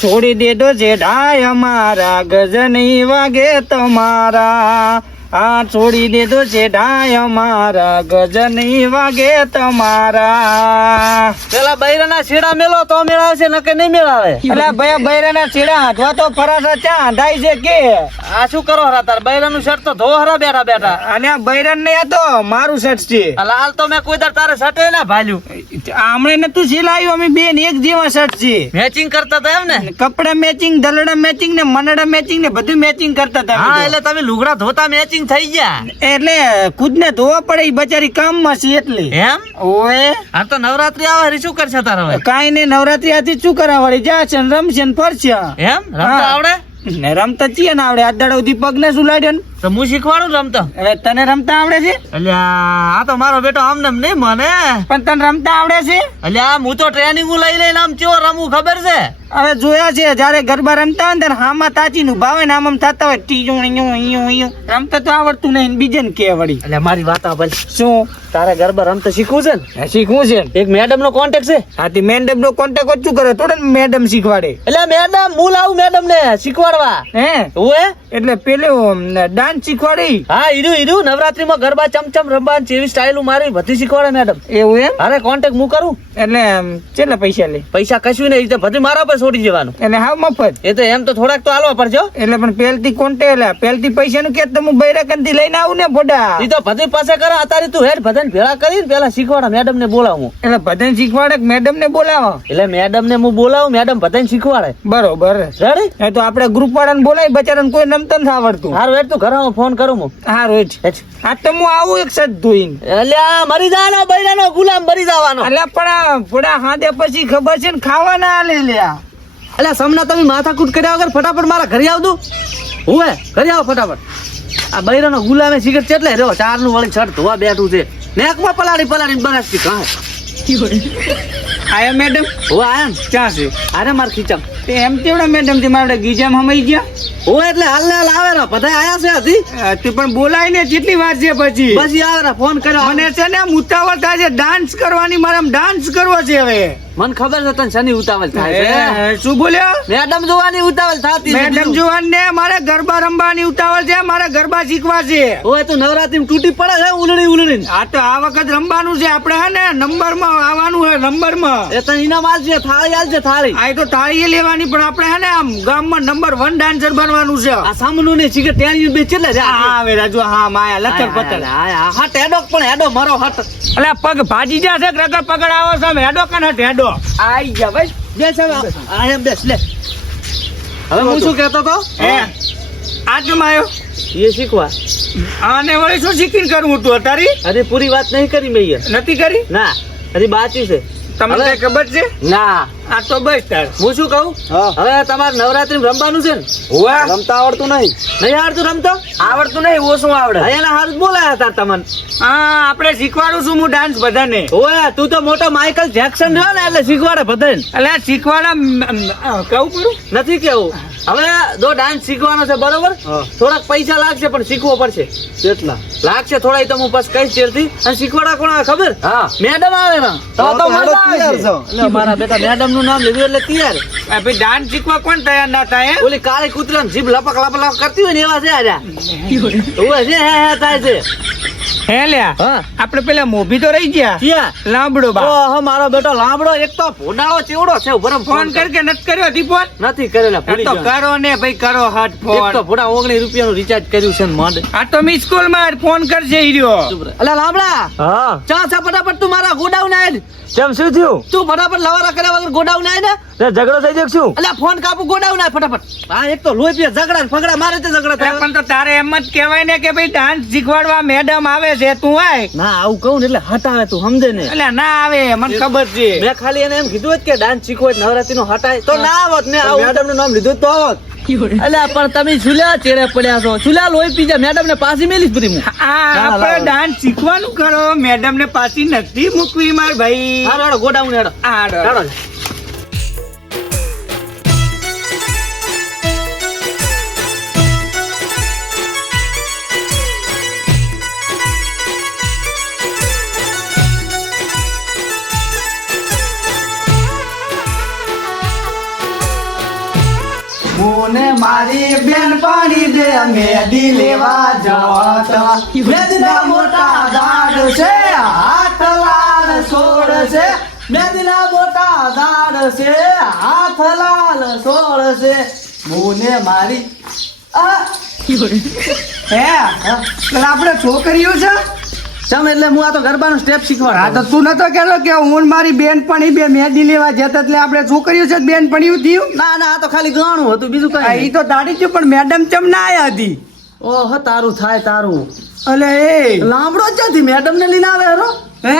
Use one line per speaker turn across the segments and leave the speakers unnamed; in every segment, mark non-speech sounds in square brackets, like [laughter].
છોડી દેજો જેઠાય અમારા ગજની વાગે તમારા. આ છોડી દીધું છે ડાય અમારા ગજની વાગે તમારા.
પેલા બૈરાના શેડા મેલો તો મેળાવશે નકે નહીં મેળાવે.
અલા ભયા બૈરાના ચીડા હાથવા તો ફરાસા ત્યાં હાંધાય છે કે?
આ શું કરો હરા તાર? બૈરાનું શર્ટ તો ધો હરા બેઠા બેઠા.
અને આ બૈરન ને તો મારું શર્ટ છે.
લાલ તો મેં કોઈ દર તારે શર્ટ ના ભાલ્યું.
આમણે તું સિલાયું અમે બેન એક જેવા શર્ટ છે.
મેચિંગ કરતા હતા એમ ને?
કપડા મેચિંગ દલડા મેચિંગ ને મનડા મેચિંગ ને બધું મેચિંગ કરતા હતા
હા એટલે તમે લુગડા ધોતા મેચિંગ થઈ ગયા?
એટલે ખુદ ને ધોવા પડે એ બચારી કામમાં છે એટલે.
એમ?
ઓએ
આ તો નવરાત્રી આવે હરી શું કરશે તારા હવે
કાઈ ને નવરાત્રી આથી શું કરા વળી જા છે ને રમશે ને ફરશે.
એમ? રમતા આવડે?
ને રમતા છીએ ને આવડે. આ દાડો સુધી પગ ને સુલાડ્યો ને?
તો હું શીખવાડું રમતો
હવે તને રમતા આવડે છે?
અલ્યા આ તો મારો બેટો આમ એમ નહીં મને.
પણ તને રમતા આવડે છે?
અલ્યા હું તો ટ્રેનિંગ લઈ લઈને આમ ચેવો રમવું ખબર છે?
હવે જોયા છે જયારે ગરબા રમતા હોય ત્યારે હામાં તાચી નું ભાવે ને આમ થતા હોય ટીજું ઈયું ઈયું ઈયું. રમતા તો આવડતું નહીં બીજે ને કે વળી
એટલે મારી વાત આ ભાઈ
શું?
તારે ગરબા રમતા શીખવું છે ને?
શીખવું છે.
એક મેડમ નો કોન્ટેક્ટ છે?
આથી મેડમ નો કોન્ટેક્ટ ઓછું કરે તો મેડમ શીખવાડે.
એટલે મેડમ હું લાવું મેડમ ને શીખવાડવા.
હે?
હું
એટલે પેલું ડાન્સ શીખવાડી.
હા ઈરું ઈરું નવરાત્રીમાં ગરબા ચમચમ રમવા જેવી સ્ટાઇલ મારી બધી શીખવાડે મેડમ
એવું એમ?
અરે કોન્ટેક્ટ હું કરું?
એટલે કેટલા પૈસા લે?
પૈસા કશું નહીં એટલે તો મારા પર છોડી જવાનું
એટલે હાવ મફત?
એ તો એમ તો થોડાક તો આલવા પડજો.
એટલે પણ પહેલથી કોન્ટે એટલે પહેલથી પૈસા નું કે તમે હું બૈરાકનથી લઈને આવું ને ફોટા
એ તો બધી પાસે કરે અત્યારે તું હેડ ભજન ભેળા કરીને પેલા શીખવાડા મેડમ ને બોલાવું.
એટલે ભજન શીખવાડે મેડમ ને બોલાવો?
એટલે મેડમ ને હું બોલાવું મેડમ ભજન શીખવાડે.
બરોબર.
રેડી
તો આપણે ગ્રુપ વાળાને બોલાવી બચારાને કોઈ નમતન આવડતું
હારું હેડ તું ઘરે ફોન કરું હું
હા રોજ. આ તો હું આવું એક સજ ધોઈને.
એટલે મરી જવાનો બૈરાનો ગુલામ મરી જવાનો.
એટલે પણ ફોડા હાથે પછી ખબર છે ને ખાવાના આલે લ્યા
એટલે સમના તમે માથાકૂટ કર્યા વગર ફટાફટ મારા ઘરે આવતું હુએ ઘરે આવો ફટાફટ. આ બૈરાનો ગુલામે સિગરેટ ચેટલે રહ્યો? ચારનું વળી છટ ધોવા બેઠું છે. નેકમાં પલાળી પલાળી બનાસતી કાં
આયા મેડમ?
હું આયા
ક્યાં છે?
અરે માર ખીચમ.
એમ કેવડા મેડમથી મારે ગીજામ હમાઈ ગયા?
હું એટલે હાલ હાલ આવે ને બધા આયા છે હજી?
તે પણ બોલાય ને કેટલી વાર છે પછી.
પછી આવે ને ફોન કર્યો.
મને છે ને આમ ઉતાવળ થાય છે ડાન્સ કરવાની મારે ડાન્સ કરવો છે હવે.
મને ખબર છે તને શની ઉતાવળ થાય છે?
શું બોલ્યો?
મેડમ જોવાની ઉતાવળ થતી
મેડમ જોવાન ને મારે ગરબા રમવાની ઉતાવળ છે મારે ગરબા શીખવા છે.
ઓય તું નવરાત્રી તૂટી પડે છે ઉલડી ઉલડી
આ તો આ વખત રમવાનું છે આપણે હે ને નંબરમાં આવવાનું હે નંબરમાં
એ તને ઇનામ આલજે થાળી આલજે થાળી.
આ તો થાળી લેવાની પણ આપણે હે ને આમ ગામમાં નંબર વન ડાન્સર બનવાનું છે.
આ સામનું ને સિગરેટ ટેણી બે ચેલે છે?
હા હવે રાજુ હા માયા લખર પતર.
હા ટેડો પણ હેડો મારો હટ.
અલે પગ ભાજી જશે રગડ પગડ આવો હેડો કન હટ હેડો? આઈ ગયા ભાઈ.
બેસ હવે. આ બેસ લે. હવે હું શું કહેતો તો
હે. આ કેમ
એ શીખવા.
આને વળી શું શીખીને કરવું તું તારી
અરે પૂરી વાત નહીં કરી મેં
નથી કરી?
ના હજી બાકી છે.
તમને ખબર છે?
ના.
આ તો બસ તાર.
હું શું કહું? હવે તમારે નવરાત્રી રમવાનું છે ને?
રમતા આવડતું નહીં.
નહીં આવડતું રમતો?
આવડતું નહીં ઓછું આવડે?
હા, એના હાથ બોલાયા હતા તમને.
હા આપણે શીખવાડું છું હું ડાન્સ બધાને.
ઓય તું તો મોટો માઇકલ જેક્સન રહ્યો ને એટલે શીખવાડે બધાને.
એટલે શીખવાડા કહું પડું?
નથી કેવું હવે જો ડાન્સ શીખવાનો છે બરોબર. થોડાક પૈસા લાગશે પણ શીખવો પડશે.
કેટલા
લાગશે થોડા ઈ તો હું પછી કઈ ચેરથી અને શીખવાડા કોણ આવે ખબર?
હા.
મેડમ આવે ને. તો
તો
મારા બેટા મેડમ નું નામ લેવું એટલે તૈયાર.
આ ભાઈ ડાન્સ શીખવા કોણ તૈયાર ના થાય?
ઓલી કાળી કૂતરા જીભ લપક લપક લપક કરતી હોય ને એવા છે આજા એવું છે? હે હે થાય છે.
હે લ્યા
હા.
આપણે પેલા મોભી તો રહી ગયા.
ક્યાં?
લાંબડો બા
ઓહો મારો બેટો લાંબડો એક તો ભોડાળો ચેવડો છે ઉભરમ
ફોન કર. કે નથી કર્યો હતી ફોન?
નથી કરેલા ભૂલી
તો કરો ને ભાઈ કરો હટ
એક તો
ફોન.
ભોડા ઓગણીસ રૂપિયાનું રિચાર્જ કર્યું છે માંડ.
આ તો મિસ કોલમાં ફોન કરજે હીરો. રહ્યો
અલા લાંબડા.
હા.
ચા ચા ફટાફટ તું મારા ગોડાઉન આય
કેમ શું થયું?
તું ફટાફટ લવારા કર્યા વગર ગોડાઉન આય ને.
ઝઘડો થઈ જાય શું?
અલ્યા ફોન કાપુ ગોડાઉન ના ફટાફટ. હા એક તો લોહી પીએ ઝઘડા ફગડા મારે તે ઝઘડા થાય.
પણ તો તારે એમ જ કહેવાય ને કે ભાઈ ડાન્સ શીખવાડવા મેડમ આવે છે તું આય.
ના આવું કહું ને એટલે હટાવે તું સમજે ને.
એટલે ના આવે મને ખબર છે.
મેં ખાલી એને એમ કીધું જ કે ડાન્સ શીખવો નવરાત્રી નું હટાય. તો ના આવત ને આવું
મેડમનું નામ લીધું તો આવત
અલ્યા પણ તમે છુલ્યા ચેડે પડ્યા છો? છુલ્યા લોહી પીજા મેડમ ને પાછી મેલીશ બધી હું
આ આપણે ડાન્સ શીખવાનું કરો. મેડમ ને પાછી નથી મૂકવી માર ભાઈ.
હારો ગોડાઉન હાડો. હેડો. મેદીના મોટા દાડ છે હાથ લાલ સોળ છે. મેદીના મોટા દાડ છે હાથ છોડ છે. મોને મારી.
હે પેલા આપણે છોકરીઓ છે?
ચમ એટલે હું આ તો ગરબાનું સ્ટેપ
હા
શીખવાડ
તો તું નતો કેલો કે હું મારી બેન પણ એ બે મેદી લેવા જતા એટલે આપણે છોકરીઓ છે બેન પણ થયું?
ના ના આ તો ખાલી ગાણું હતું બીજું
હા,
કઈ
એ તો દાડી ગયું પણ મેડમ ચમ ના આયા હતી?
ઓહ તારું થાય તારું.
અલે એ.
લાંબડો જ ક્યાંથી? મેડમ ને લઈને આવે હરો.
હે?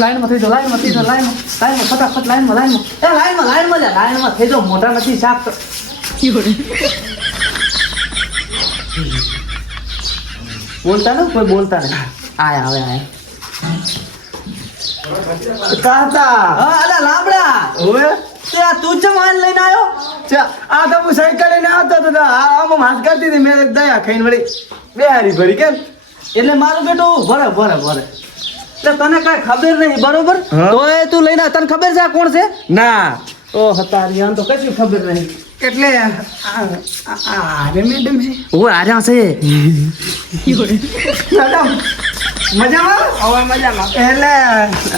લાઈનમાં થઈ જો લાઈનમાં થઈ જો લાઈનમાં લાઈનમાં ફટાફટ લાઈનમાં લાઈનમાં એ લાઈનમાં લાઈનમાં લાઈનમાં થઈ જો મોટા નથી સાફ તો બોલતા ને કોઈ બોલતા નહીં આય આવે આય.
તાતા
હા અલા લાંબડા.
ઓવે
તે આ તું ચમ આને લઈને આવ્યો
આ તો હું સાયકલ લઈને આવતો આમ હાથ કરતી હતી મેં દયા ખાઈને વળી બે હારી ભરી કેમ
એટલે મારું બેટું ભરે ભરે ભરે એટલે તને કાંઈ ખબર નહીં બરોબર. તો એ તું લઈને. તને ખબર છે આ કોણ છે
ના
ઓ હતારી આમ તો કશું ખબર નહીં
એટલે આ- આ- આ રે મેડમ છે
ઓ આર્યા છે
મેડમ મજામાં? મજામાં. એટલે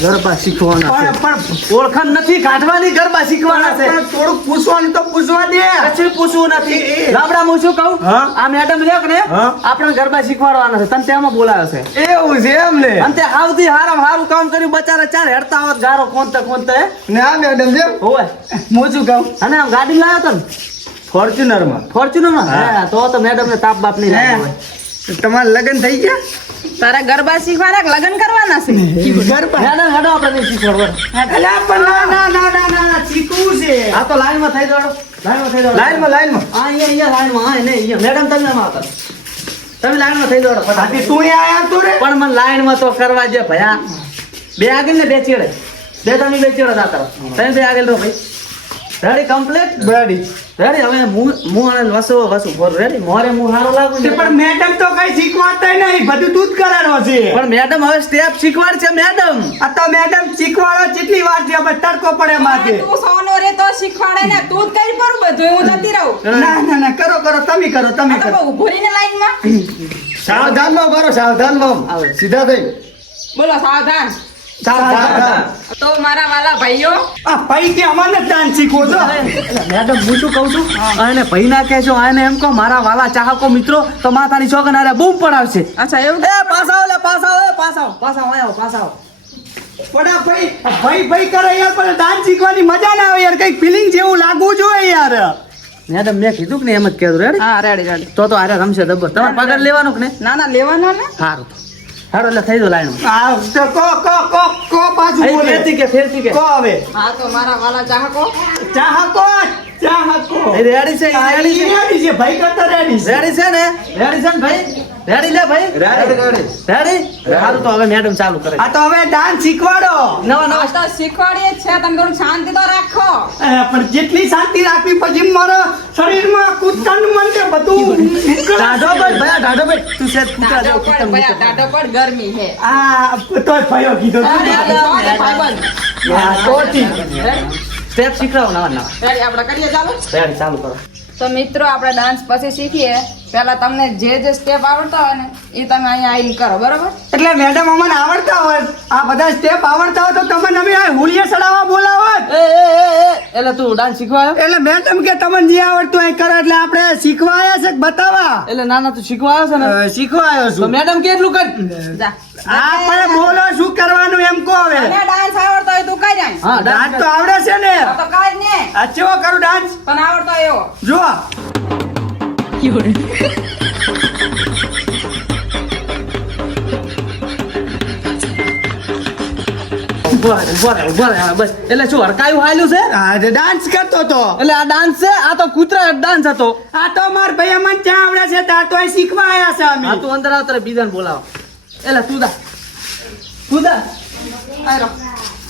ગરબા શીખવાના
પણ
ઓળખાણ નથી કાઢવાની ગરબા શીખવાના છે.
થોડુંક પૂછવાનું તો પૂછવા દે.
કશું પૂછવું નથી.
એ, એ.
હું શું કહું? આ મેડમ રહ્યો ને આપણે ગરબા શીખવાડવાના છે. તને તેમાં બોલાવ્યો છે.
એવું છે એમ ને?
અને તે હાવથી હારામ હારું કામ કર્યું બચારા ચાર હેડતા હોત ગારો કોનતે કોનતે
ને આ મેડમ છે
હોવે.
હું શું કહું?
અને આમ ગાડી લાવ્યો તને? ને ફોર્ચ્યુનરમાં. ફોર્ચ્યુનરમાં?
હા.
તો તો મેડમ ને તાપ બાપની હોય.
તમારા લગ્ન થઈ ગયા?
તારા ગરબા શીખવાના કે લગ્ન કરવાના છે?
ગરબા.
ના ના હડો આપણે નહીં શીખવાડવા.
અલા પણ ના ના ના ના ના શીખવું છે.
આ તો લાઈનમાં થઈ દોડો લાઈનમાં થઈ દોડો
લાઈનમાં લાઈનમાં
હા અહીંયા અહીંયા લાઈનમાં હા ને અહીંયા. મેડમ તમે આવતા તમે. લાઈનમાં થઈ દોડો
હાથી
ફટાફટ.
તું આયા તું રે?
પણ મને લાઈનમાં તો કરવા દે ભયા. બે આગળ ને બે ચેડે. બે તમે બે ચેડે જાતા તમે બે આગળ રહો ભાઈ. રેડી કમ્પ્લીટ
રેડી
રેડી હવે હું હું અને વસો વસુ. બોલ રેડી મોરે હું હારો લાગુ છે.
પણ મેડમ તો કઈ શીખવાડતા નહીં. બધું તું જ કરાનો છે.
પણ મેડમ હવે સ્ટેપ શીખવાડ છે મેડમ
આ તો મેડમ શીખવાડો કેટલી વાર છે હવે તડકો પડે માથે.
તું સોનો રે તો શીખવાડે ને. તું જ કરી પર બધું હું જતી રહું.
ના ના ના કરો કરો. તમે કરો તમે કરો.
ઊભો રહીને લાઈનમાં
સાવધાનમાં કરો
સાવધાનમાં
સીધા થઈ.
બોલો સાવધાન. તો મારા વાલા ભાઈઓ.
આ ભાઈ કે અમારે ડાન્સ શીખવો છો
મેડમ હું શું કહું છું. અને ભાઈ ના કહેશો આને એમ કહો મારા વાલા ચાહકો મિત્રો તો માતાની છોકરા આરે બૂમ પડાવશે.
અચ્છા એવું?
એ પાસાઓ લે પાસાઓ એ પાસાઓ પાસાઓ આયો
પાસાઓ આ ભાઈ ભાઈ ભાઈ કરે યાર પણ ડાન્સ શીખવાની મજા ના આવે યાર કંઈક ફિલિંગ જેવું લાગવું જોઈએ યાર.
મેડમ મેં કીધું કે ને એમ જ કહેતું રેડી
હા રેડી રેડી
તો તો આરે રમશે દબ્બર તમારે પગાર લેવાનો કે ને
ના ના લેવાનો ને.
સારું સારું એટલે થઈ દો લાઈન.
આ તો કો કો કો કો પાછું બોલે.
ફેરતી કે ફેરતી કે?
કો હવે.
હા તો મારા વાલા ચાહકો?
ચાહકો ચાહકો.
રેડી છે રેડી છે.
રેડી છે ભાઈ કરતા રેડી છે.
રેડી છે ને? રેડી છે ને ભાઈ? રેડી લે ભાઈ?
રેડી રેડી
રેડી સારું તો હવે મેડમ ચાલુ કરે
આ તો હવે ડાન્સ શીખવાડો.
નવો નવો
તો શીખવાડીએ છે તમે થોડું શાંતિ તો રાખો.
પણ જેટલી શાંતિ રાખવી પછી મારા શરીરમાં કુતન મન કે બધું.
ઢાઢો ભાઈ ભયા ઢાઢો ભાઈ
તું સેટ કૂતરા
જો
કુતન
ભયા દાડો પડ ગરમી હે
આ તો ભયો કીધો. હા, તો ઠીક.
સ્ટેપ શીખરાવ નવા નવા.
રેડી આપણે કરીએ ચાલો?
રેડી ચાલુ કરો.
તો મિત્રો આપણે ડાન્સ પછી શીખીએ. પહેલા તમને જે જે સ્ટેપ આવડતા હોય ને એ તમે અહીંયા આવીને કરો બરોબર?
એટલે મેડમ અમને આવડતા હોય. આ બધા સ્ટેપ આવડતા હોય તો તમને અમે આ હુલિયા ચડાવવા બોલાવત
એ એ એ એ એટલે તું ડાન્સ શીખવાયો?
એટલે મેડમ કે તમને જે આવડતું હોય કરો એટલે આપણે શીખવા આવ્યા છે બતાવા બતાવવા?
એટલે નાના તું શીખવાયો છે ને?
શીખવા આવ્યો છું.
મેડમ કેટલું કર
જા.
આ પણ બોલો શું કરવાનું એમ કો હવે.
ડાન્સ આવડતો હોય તું કઈ જાય
હા
ડાન્સ તો આવડે છે ને.
તો કઈ ને.
આ ચેવો કરું ડાન્સ?
પણ આવડતો હોય એવો.
જો
હા, બસ. એટલે શું હરકાયું હાલ્યું છે?
આજે ડાન્સ કરતો તો
એટલે આ ડાન્સ છે? આ તો કૂતરા ડાન્સ હતો.
આ તો માર ભાઈ અમને ચા આવડે છે તો અહીં શીખવા આવ્યા છે અમે.
તું અંદર આવ તારે બીજાને બોલાવો. એટલે તું દા. તું દા.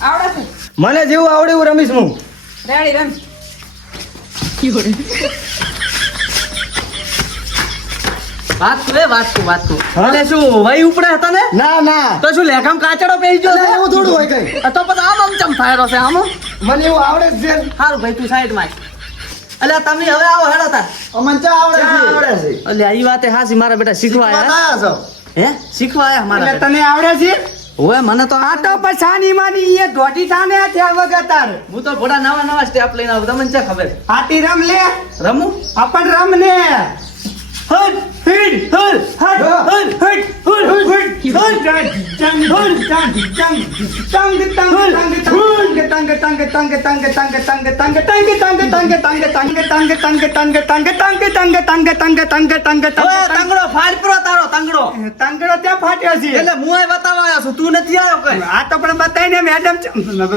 આવડે છે?
મને જેવું આવડે એવું રમીશ હું.
રેડી રમ. [laughs]
વાત તું એ વાત તું વાત તું
હા?
શું વહી ઉપડે હતા ને?
ના ના.
તો શું લેખામ કાચડો પહેરી ગયો છે?
એવું થોડું હોય કઈ.
તો પછી આમ આમ ચમ થાયરો છે આમ
મને એવું આવડે છે.
સારું ભાઈ તું સાઈડમાં અલ્યા તમે હવે આવો હેડો તાર
અમને ચા આવડે છે.
આવડે છે. અલ્યા ઈ વાતે હાસી મારા બેટા શીખવા આયા.
છો?
હે? શીખવા આયા મારા
એટલે તને આવડે છે?
ઓય મને તો
આ તો પછાની માની એ ઢોટી થાને ત્યાં વગતાર
હું તો ઘોડા નવા નવા સ્ટેપ લઈને આવું તમને શું ખબર?
આટી રમ લે.
રમું?
આપણ રમ ને.
તંગડો ફાડ પૂરો તારો તંગડો
તંગડો ત્યાં ફાટ્યો છે
એટલે હું એ બતાવવા આવ્યો છું તું નથી આવ્યો કઈ
આ તો પણ બતાવીને મેડમ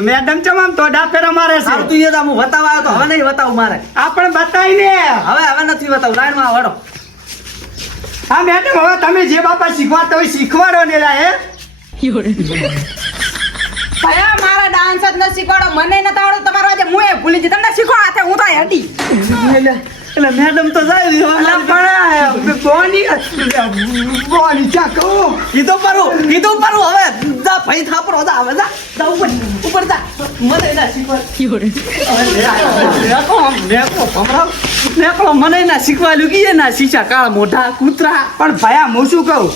મેડમ ચમામ તો ડાફેરા મારે છે
તું એ હું બતાવવા આવ્યો તો હવે નહીં બતાવું મારે
આ પણ બતાવીને
હવે હવે નથી બતાવું લાઈનમાં વડો
હા મેડમ હવે તમે જે બાપા શીખવાડતા હોય શીખવાડો ને લા હે?
ભયા મારા ડાન્સ જ ન શીખવાડો. મને ન આવડે તમારો આજે હું એ ભૂલી જઈ તમને શીખવાડો હું તો હતી.
એટલે મેડમ તો જાય
પણ કોની કોની ચાકો
કીધું પરું કીધું પરું. હવે જા ભાઈ થાપરો જા હવે જા. જા ઉપર ઉપર જા. મને ના શીખવા નેકો નેકો ભમરાવ. નેકો મને ના શીખવા લુગી ના શીશા કાળા મોઢા કૂતરા.
પણ ભયા હું શું કહું?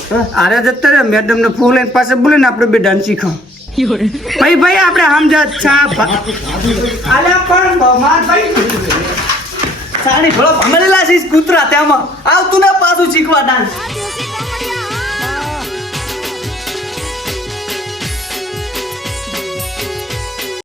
અરે જતો રે મેડમ ને ફૂલ લઈને પાસે બોલે ને આપણે બે ડાન્સ શીખો ભાઈ ભાઈ આપણે સમજ છા અલ્યા પણ માર ભાઈ.
સાડી ભળો. ભમેલેલા છે કૂતરા તેમાં આવતું ને પાછું શીખવા ડાન્સ.